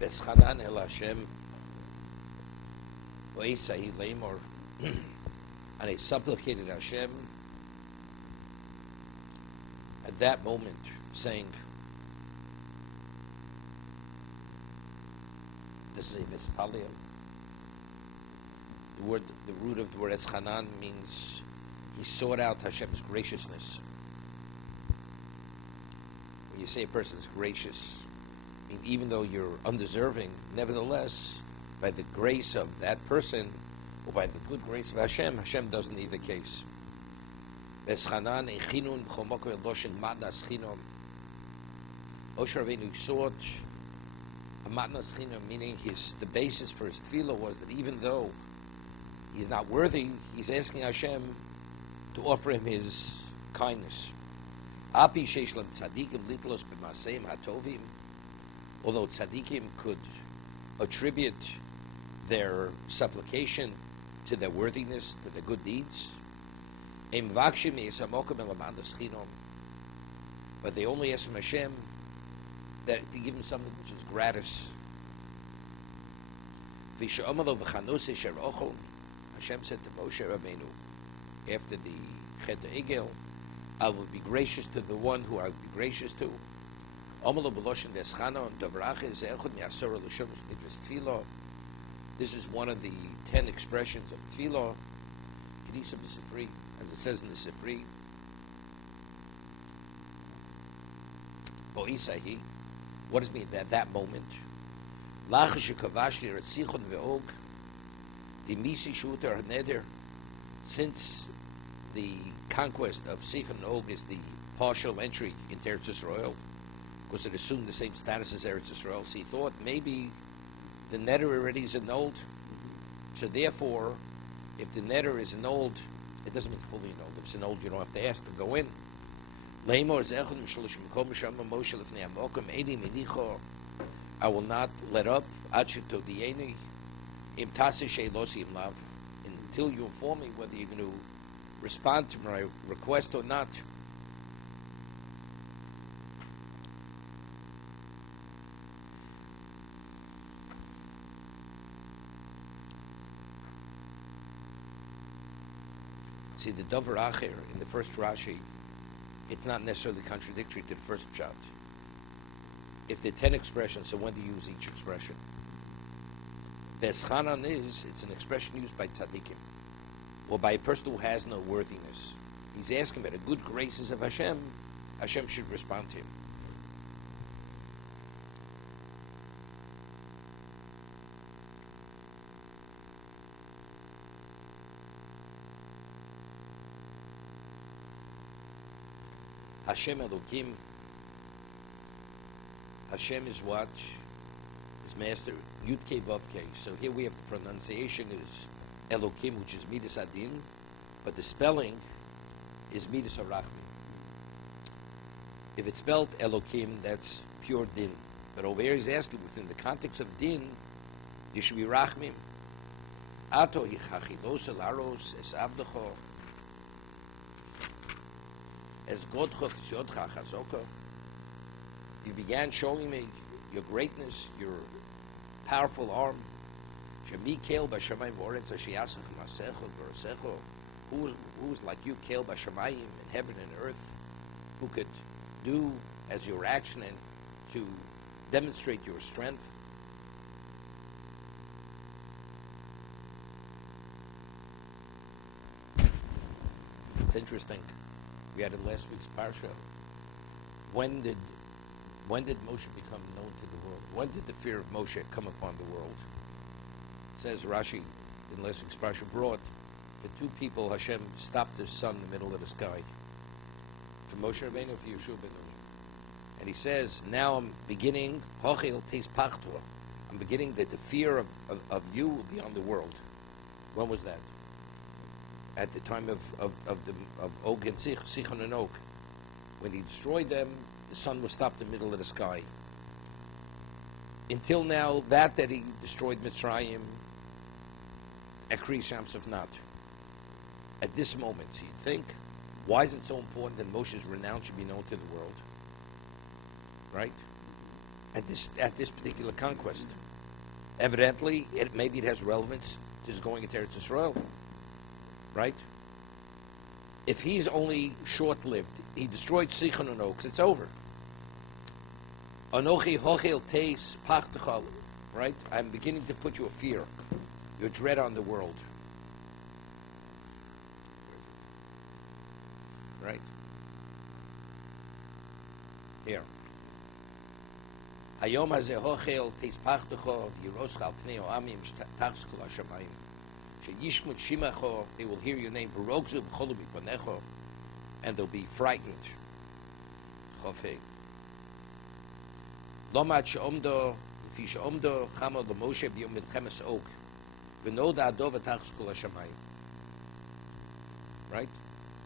Veschanan el Hashem Oisai Lemor, and he supplicated Hashem at that moment, saying, this is a mispalio. The root of the word Eschanan means he sought out Hashem's graciousness. When you say a person is gracious, I mean, even though you're undeserving, nevertheless, by the grace of that person, or by the good grace of Hashem, Hashem doesn't need the case. Eschanan echinun b'chomoko eloshin matnas chinom. Moshe Rabbeinu sought a matnas chinom, meaning the basis for his tefillah was that even though he's not worthy, he's asking Hashem to offer him his kindness. Api sheishlam tzadikim litlos b'maseim hatovim. Although tzadikim could attribute their supplication to their worthiness, to their good deeds, but they only ask from Hashem that to give him something which is gratis. Hashem said to Moshe Rabbeinu after the Chet Egel, I will be gracious to the one who I will be gracious to. This is one of the 10 expressions of tefillah, as it says in the Sifri. What does it mean at that moment? Since the conquest of Sichon and Og is the partial entry into Eretz Yisrael, because it assumed the same status as Eretz Yisrael, so he thought maybe the neder already is annulled. So therefore, if the neder is annulled, it doesn't mean fully annulled. If it's annulled, you don't have to ask to go in. I will not let up until you inform me whether you're going to respond to my request or not. See, the Dover Acher in the first Rashi, it's not necessarily contradictory to the first Pshat. If there are 10 expressions, so when to use each expression? The Eschanan it's an expression used by tzaddikim, or by a person who has no worthiness. He's asking about the good graces of Hashem. Hashem should respond to him. Hashem Elokim. Hashem is what? His master, Yud Kei Vav Kei. So here we have the pronunciation is Elokim, which is Midas Adin, but the spelling is Midas Arachmim. If it's spelled Elokim, that's pure Din. But over here he's asking, within the context of Din, you should be Rachmim. Ato yichachilos el aros es avdecho as godcho tzodcha chazoko. You began showing me your greatness, your powerful arm. Shemi kel b'shamayim v'oretz ashiyasach masecho v'rosecho. Who is like you, kel b'shamayim, in heaven and earth, who could do as your action and to demonstrate your strength? It's interesting. We had in last week's parsha. When did Moshe become known to the world? When did the fear of Moshe come upon the world? It says Rashi in last week's parsha brought the two people Hashem stopped the sun in the middle of the sky. For Moshe Rabbeinu, for Yeshua ben Nun. And he says, now I'm beginning Hochel Teis Pachtor. I'm beginning that the fear of you will be on the world. When was that? At the time of Og and Sichon and Og. When he destroyed them, the sun was stopped in the middle of the sky. Until now, that he destroyed Mitzrayim, Ekri Shamsov not. At this moment, so you think, why is it so important that Moshe's renown should be known to the world? Right? at this particular conquest. Evidently, maybe it has relevance to his going into Eretz Yisrael, right? If he's only short-lived, he destroyed Sichon and Oaks, it's over. Anochi hochel teis pachtachal, right? I'm beginning to put your fear, your dread on the world. Right? Here. Hayom hazeh hochel teis pachtachal yirosch al pnei ha'amim tachskol hashamayim. Sheyishmut shimacho, they will hear your name, v'rogzu b'cholu b'panecho, and they'll be frightened. Chofei. Lomat she'omdo, v'fi she'omdo chamo l'Moshe b'yom milchemes og, v'no da'ado v'tachskol hashamayim. Right?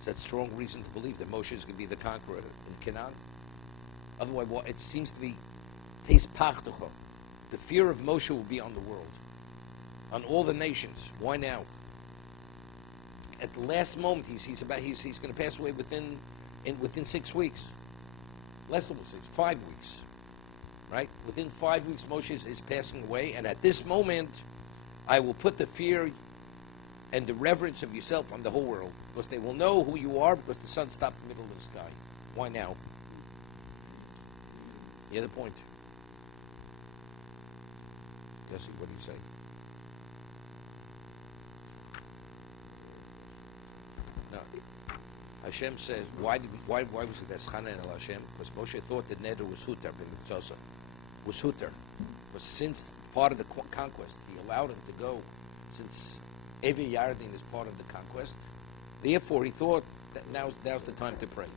So that's strong reason to believe that Moshe is going to be the conqueror in Canaan. Otherwise, it seems to be teis pachtucho. The fear of Moshe will be on the world, on all the nations. Why now? At the last moment, he's going to pass away within 6 weeks. Less than 6, 5 weeks. Right? Within 5 weeks, Moshe is passing away, and at this moment, I will put the fear and the reverence of yourself on the whole world, because they will know who you are, because the sun stopped in the middle of the sky. Why now? The other point. Jesse, what do you say? No. Hashem says, why was it Eschana el Hashem? Because Moshe thought that Neder was Hutar, was Hutar. But since part of the conquest, he allowed him to go, since Evi Yardin is part of the conquest. Therefore, he thought that now's the time to pray,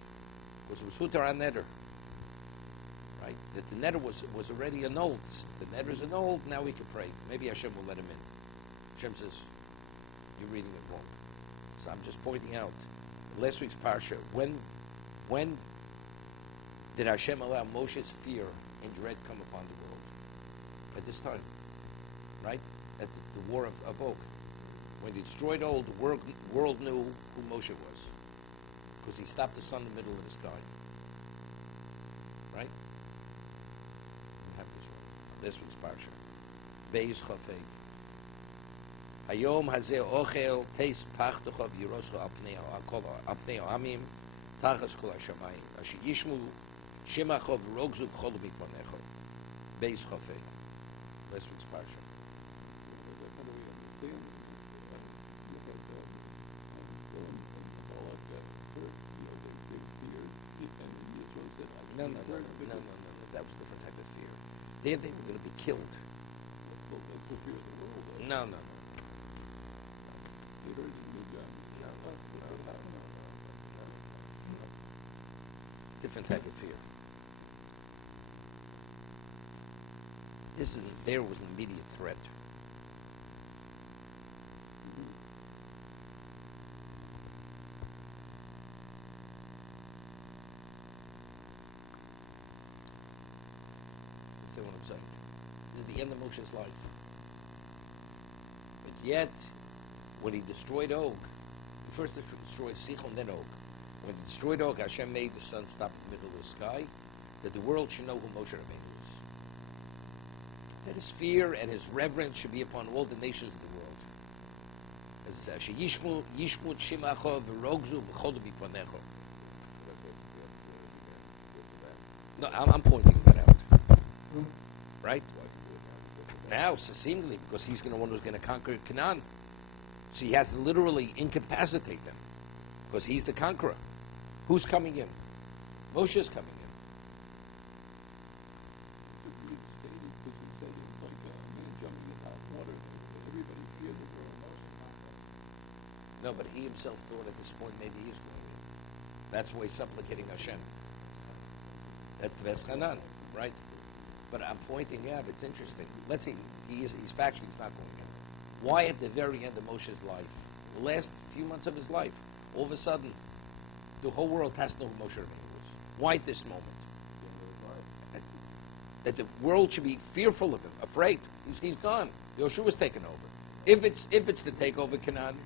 because it was Hutar on Neder, right? That the Neder was already annulled. The Neder is annulled. Now we can pray. Maybe Hashem will let him in. Hashem says, "You're reading it wrong." So I'm just pointing out last week's parsha. When did Hashem allow Moshe's fear and dread come upon the world? At this time, right? At the war of Og. When he destroyed old, the world knew who Moshe was, because he stopped the sun in the middle of the sky. Right? We have this week's parsha. Beis Chafei. Hayom hazeh ochel teis pachtochav yiroscho al pnei ha'amim tachas kol hashamayim asher yishmu shemachov rogzu b'chol b'panecho. Beis Chafei. This week's parsha. No. That was a different type of fear. There they were going to be killed. Well, that's the fear of the world. No. They heard the new gun. Different type of fear. There was an immediate threat. See what I'm saying? This is the end of Moshe's life. But yet, when he destroyed Og, he first destroyed Sichon, then Og. When he destroyed Og, Hashem made the sun stop in the middle of the sky, that the world should know who Moshe Rabbeinu is. That his fear and his reverence should be upon all the nations of the world. As it says, Yishmut Shimacho v'rogzu v'chodu b'panecho. No, I'm pointing that out. Right? Now, seemingly, because he's going to one who's going to conquer Canaan. So he has to literally incapacitate them, because he's the conqueror. Who's coming in? Moshe's coming in. It's a weird statement, because we said it's like a man jumping in hot water. Everybody feared the world. No, but he himself thought at this point maybe he's going in. That's why he's supplicating Hashem. That's Veschanan, right? But I'm pointing out, it's interesting. Let's see, he's factually not going in. Why at the very end of Moshe's life, the last few months of his life, all of a sudden, the whole world has to know who Moshe Rabbeinu was? Why at this moment? That the world should be fearful of him, afraid. He's gone. Yoshua's taken over. If it's to take over Canaan,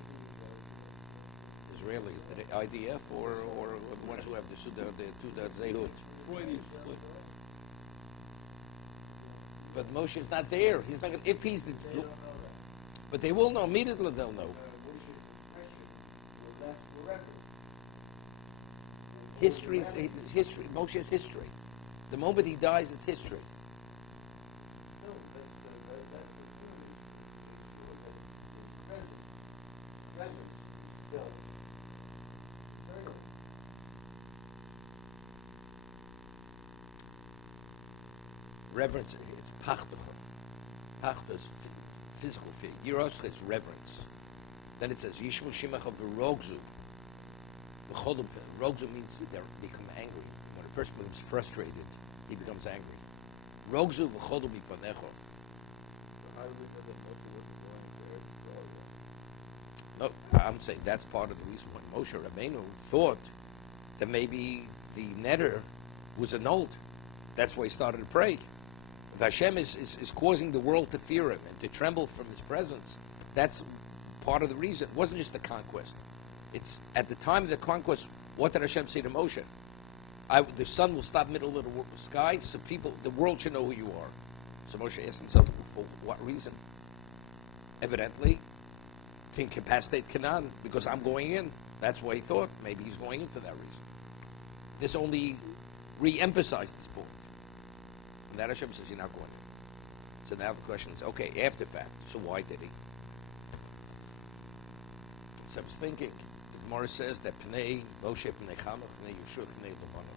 Israelis, the IDF or the ones who have the Zehut. but Moshe is not there. He's not going. If he's the, They don't know that. but they will know immediately. They'll know. Moshe's impression will last forever. History is history. Moshe is history. The moment he dies, it's history. No, that's the theory. It's present. Present. Still. Eternal. Reverence. It's pachta. Pachta is physical fear. Yirosh is reverence. Then it says Yishmu Shimach of the Rogzu. Rogzu means they become angry. When a person becomes frustrated, he becomes angry. Rogzu v'chodu mipanecho. How do we know that Moshe wasn't going to Eretz Yisrael? No, I'm saying that's part of the reason why Moshe Rabbeinu thought that maybe the netter was annulled. That's why he started to pray. If Hashem is causing the world to fear him and to tremble from his presence, that's part of the reason. It wasn't just the conquest. It's at the time of the conquest, what did Hashem say to Moshe? The sun will stop middle of the sky, so the world should know who you are. So Moshe asked himself, for what reason? Evidently, to incapacitate Canaan, because I'm going in. That's why he thought. Maybe he's going in for that reason. This only re-emphasized this point. And that Hashem says, you're not going in. So now the question is, okay, after that, so why did he? So I was thinking, the Gemara says that Pnei Moshe, Pnei Chama, Pnei Yeshua, Pnei Levana.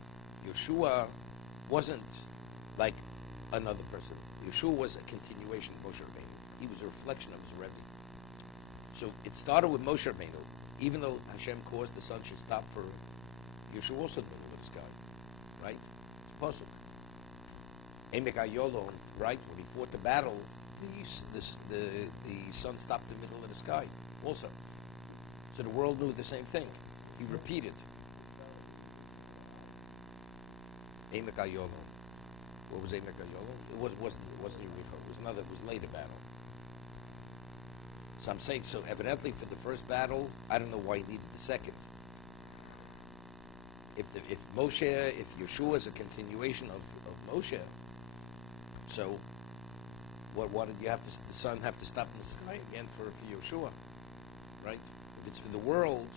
Yeshua wasn't like another person. Yeshua was a continuation of Moshe Rabbeinu. He was a reflection of his Rebbe. So it started with Moshe Rabbeinu. Even though Hashem caused the sun should stop for Yeshua also in the middle of the sky. Right? It's possible. Emek Ayolon, right? When he fought the battle, the sun stopped in the middle of the sky also. So the world knew the same thing. He repeated. Emek Ayolon. What was Emek Ayolon? It wasn't Yericho. It was later battle. So I'm saying, so evidently for the first battle, I don't know why he needed the second. If Yeshua is a continuation of Moshe, so what did you have to? The sun have to stop in the sky again for Yeshua, right? If it's for the world,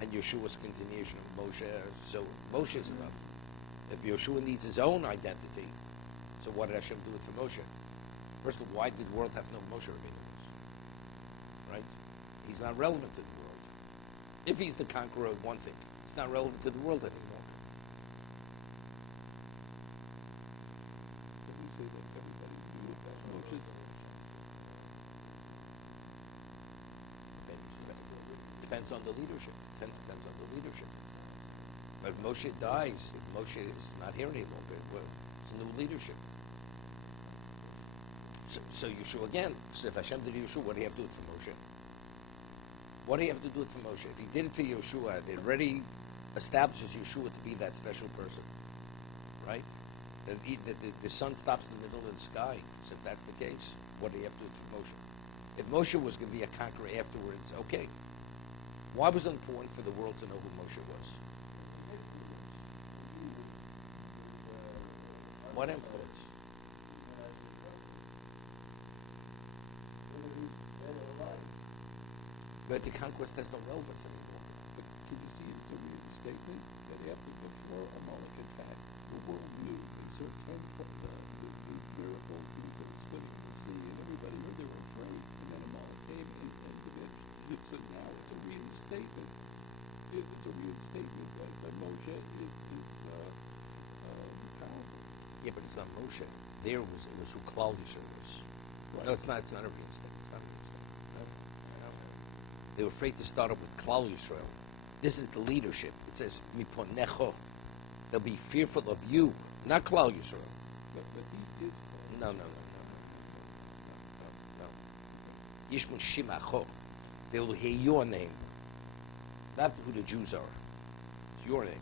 and Yeshua is a continuation of Moshe, so Moshe is enough. If Yeshua needs his own identity, so what did Hashem do it for Moshe? First of all, why did the world have to know Moshe Rabbeinu? Right? He's not relevant to the world. If he's the conqueror of one thing, it's not relevant to the world anymore. Can we say that everybody knew that Moshe's Depends on the leadership. Depends on the leadership. But if Moshe dies, if Moshe is not here anymore, it's a new leadership. So Yeshua again. So if Hashem did Yeshua, what do you have to do it for Moshe? What do you have to do it for Moshe? If he did it for Yeshua, it already establishes Yeshua to be that special person, right? That the sun stops in the middle of the sky. So if that's the case, what do you have to do it for Moshe? If Moshe was going to be a conqueror afterwards, okay. Why was it important for the world to know who Moshe was? What influence? But the conquest has no relevance anymore. But can you see it's a reinstatement that after before Amalek attacked, the world knew in certain the miracles, he was splitting the sea, and everybody knew they were afraid. And then Amalek came and diminished. So now it's a reinstatement. It's a reinstatement that Moshe is powerful. Yeah, but it's not Moshe. It was who Klal Yisrael was. Right. No, it's not. It's not a reinstatement. It's not a reinstatement. They were afraid to start up with Klal Yisrael. This is the leadership. It says, Miponecho. They'll be fearful of you, not Klal Yisrael. But he is. No. Yishmu Shimacho. They will hear your name, not who the Jews are. It's your name.